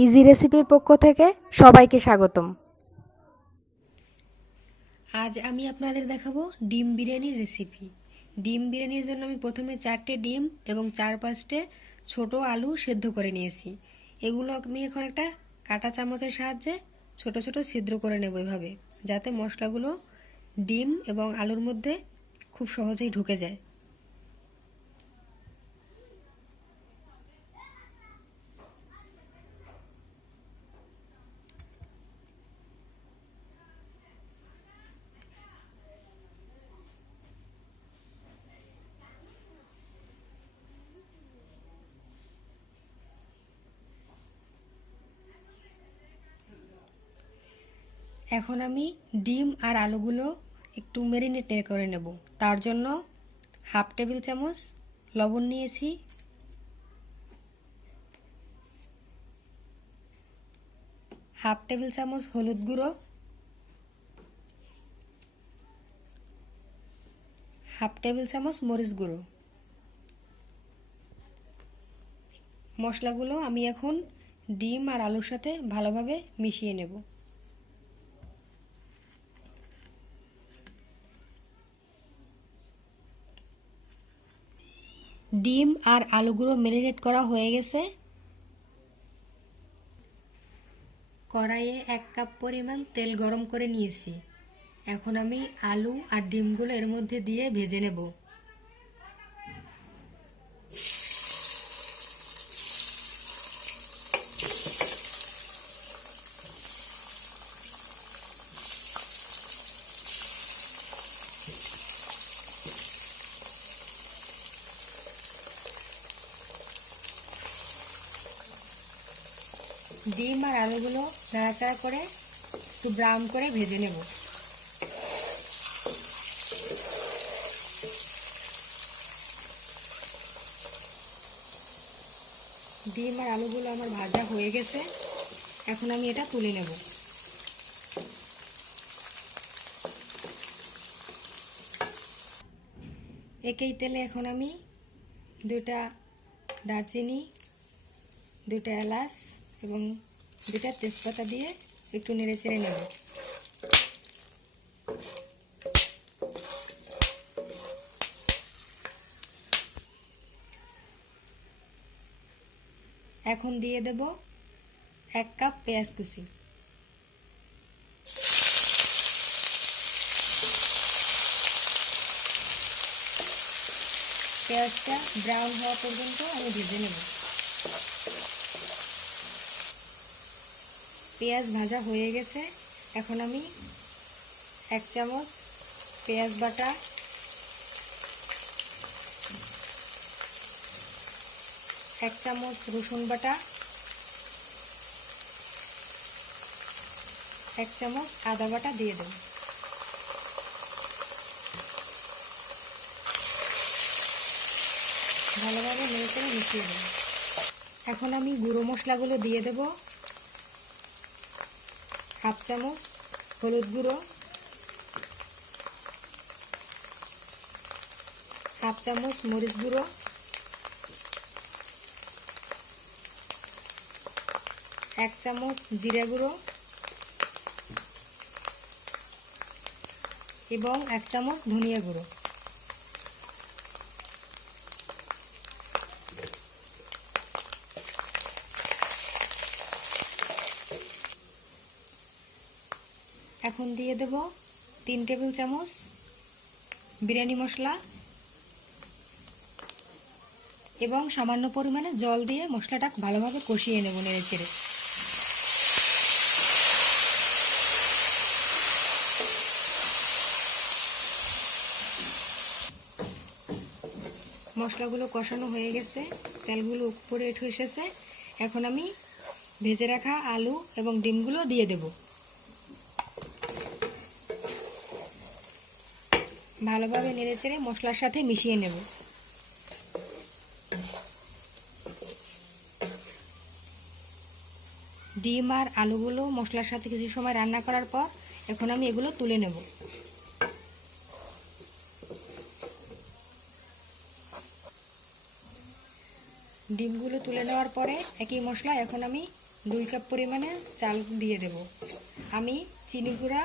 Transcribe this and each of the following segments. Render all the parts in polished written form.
Easy রেসিপির পক্ষ থেকে সবাইকে স্বাগতম। আজ আমি আপনাদের দেখাবো ডিম বিরিয়ানির রেসিপি। ডিম বিরিয়ানির জন্য আমি প্রথমে 4টে ডিম এবং 4-5টে ছোট আলু সেদ্ধ করে নিয়েছি। এগুলো আমি এখন একটা কাঁটা চামচের সাহায্যে ছোট ছোট ছিদ্র করে নেব এভাবে, যাতে মশলাগুলো ডিম এবং আলুর মধ্যে খুব সহজেই ঢুকে যায়। এখন আমি ডিম আর আলুগুলো একটু ম্যারিনেট করে নেব। তার জন্য হাফ টেবিল চামচ লবণ নিয়েছি, হাফ টেবিল চামচ হলুদ গুঁড়ো, হাফ টেবিল চামচ মরিচ গুঁড়ো। মশলাগুলো আমি এখন ডিম আর আলুর সাথে ভালোভাবে মিশিয়ে নেব। ডিম আর আলুগুলো ম্যারিনেট করা হয়ে গেছে। কড়াইয়ে 1 কাপ পরিমাণ তেল গরম করে নিয়েছি। এখন আমি আলু আর ডিমগুলো এর মধ্যে দিয়ে ভেজে নেব। ডিম আর আলুগুলো নাড়াচাড়া করে একটু ব্রাউন করে ভেজে নেব। ডিম আর আলুগুলো আমার ভাজা হয়ে গেছে। এখন আমি এটা তুলে নেব। একই তেলে এখন আমি 2টা দারচিনি, 2টা এলাচ এবং 2টা তেজপাতা দিয়ে একটু নেড়ে চেড়ে নেব। এখন দিয়ে দেব 1 কাপ পেঁয়াজ কুচি। পেঁয়াজটা ব্রাউন হওয়া পর্যন্ত আমি ভেজে নেব। পেঁয়াজ ভাজা হয়ে গেছে। এখন আমি 1 চামচ পেঁয়াজ বাটা, 1 চামচ রসুন বাটা, 1 চামচ আদা বাটা দিয়ে দেব। ভালোভাবে নেড়ে মিশিয়ে দেব। এখন আমি গুঁড়ো মশলাগুলো দিয়ে দেব। হাফ চামচ হলুদ গুঁড়ো, হাফ চামচ মরিচ গুঁড়ো, এক চামচ জিরা গুঁড়ো এবং 1 চামচ ধনিয়া গুঁড়ো। এখন দিয়ে দেব 3 টেবিল চামচ বিরিয়ানি মশলা এবং সামান্য পরিমাণে জল দিয়ে মশলাটা ভালোভাবে কষিয়ে নেব নেড়েচেড়ে। মশলাগুলো কষানো হয়ে গেছে, তেলগুলো উপরে উঠে এসেছে। এখন আমি ভেজে রাখা আলু এবং ডিমগুলো দিয়ে দেব। ভালোভাবে নেড়েচেড়ে মশলার সাথে মিশিয়ে নেব। ডিম আর আলুগুলো মশলার সাথে কিছু সময় রান্না করার পর এখন আমি এগুলো তুলে নেব। ডিমগুলো তুলে নেওয়ার পরে একই মশলা এখন আমি 2 কাপ পরিমাণে চাল দিয়ে দেব। আমি চিনি গুঁড়া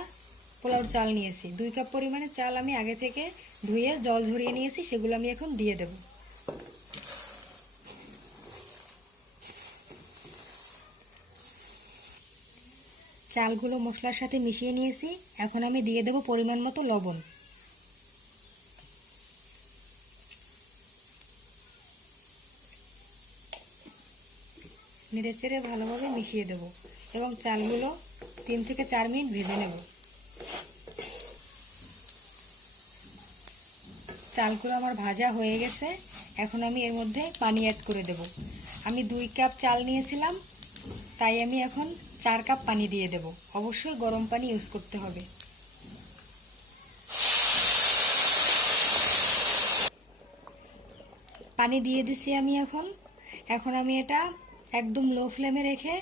পোলাওর চাল নিয়েছি। 2 কাপ পরিমাণে চাল আমি আগে থেকে ধুয়ে জল ঝরিয়ে নিয়েছি, সেগুলো আমি এখন দিয়ে দেব। চালগুলো মশলার সাথে মিশিয়ে নিয়েছি। এখন আমি দিয়ে দেব পরিমাণ মতো লবণ। নেড়েচেড়ে ভালোভাবে মিশিয়ে দেব এবং চালগুলো 3 থেকে 4 মিনিট ভেজে নেব। চালগুলো আমার ভাজা হয়ে গেছে। এখন আমি এর মধ্যে পানি অ্যাড করে দেব। আমি 2 কাপ চাল নিয়েছিলাম, তাই আমি এখন 4 কাপ পানি দিয়ে দেব। অবশ্যই গরম পানি ইউজ করতে হবে। পানি দিয়ে দিছি আমি এখন আমি এটা একদম লো ফ্লেমে রেখে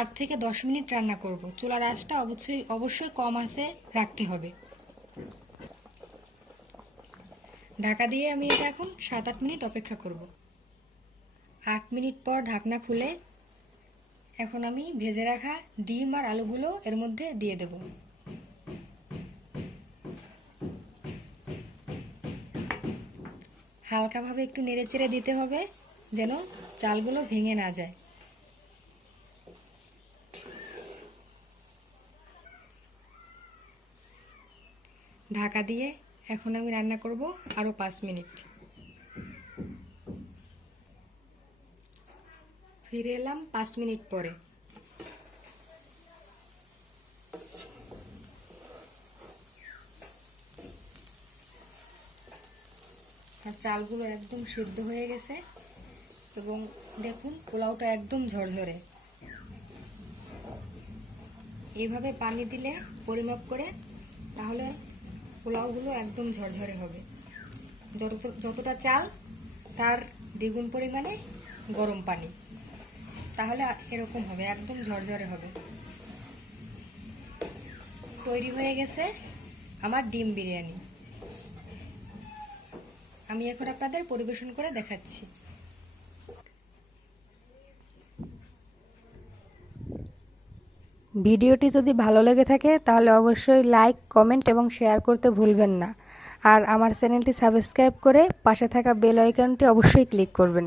8 থেকে 10 মিনিট রান্না করব। চুলার আঁচটা অবশ্যই কম আঁচে রাখতে হবে। ঢাকা দিয়ে আমি এটা এখন 7-8 মিনিট অপেক্ষা করব। 8 মিনিট পর ঢাকনা খুলে এখন আমি ভেজে রাখা ডিম আর আলুগুলো এর মধ্যে দিয়ে দেব। হালকাভাবে একটু নেড়েচেড়ে দিতে হবে যেন চালগুলো ভেঙে না যায়। ঢাকা দিয়ে এখন আমি রান্না করব আরো 5 মিনিট। ফিরে এলাম 5 মিনিট পরে। আর চালগুলো একদম সিদ্ধ হয়ে গেছে এবং দেখুন পোলাওটা একদম ঝরঝরে। এইভাবে পানি দিলে পরিমাপ করে, তাহলে পোলাওগুলো একদম ঝরঝরে হবে। যতটা চাল তার দ্বিগুণ পরিমাণে গরম পানি, তাহলে এরকম হবে, একদম ঝরঝরে হবে। তৈরি হয়ে গেছে আমার ডিম বিরিয়ানি। আমি এখন আপনাদের পরিবেশন করে দেখাচ্ছি। ভিডিওটি যদি ভালো লেগে থাকে তাহলে অবশ্যই লাইক, কমেন্ট এবং শেয়ার করতে ভুলবেন না। আর আমার চ্যানেলটি সাবস্ক্রাইব করে পাশে থাকা বেল আইকনটি অবশ্যই ক্লিক করবেন।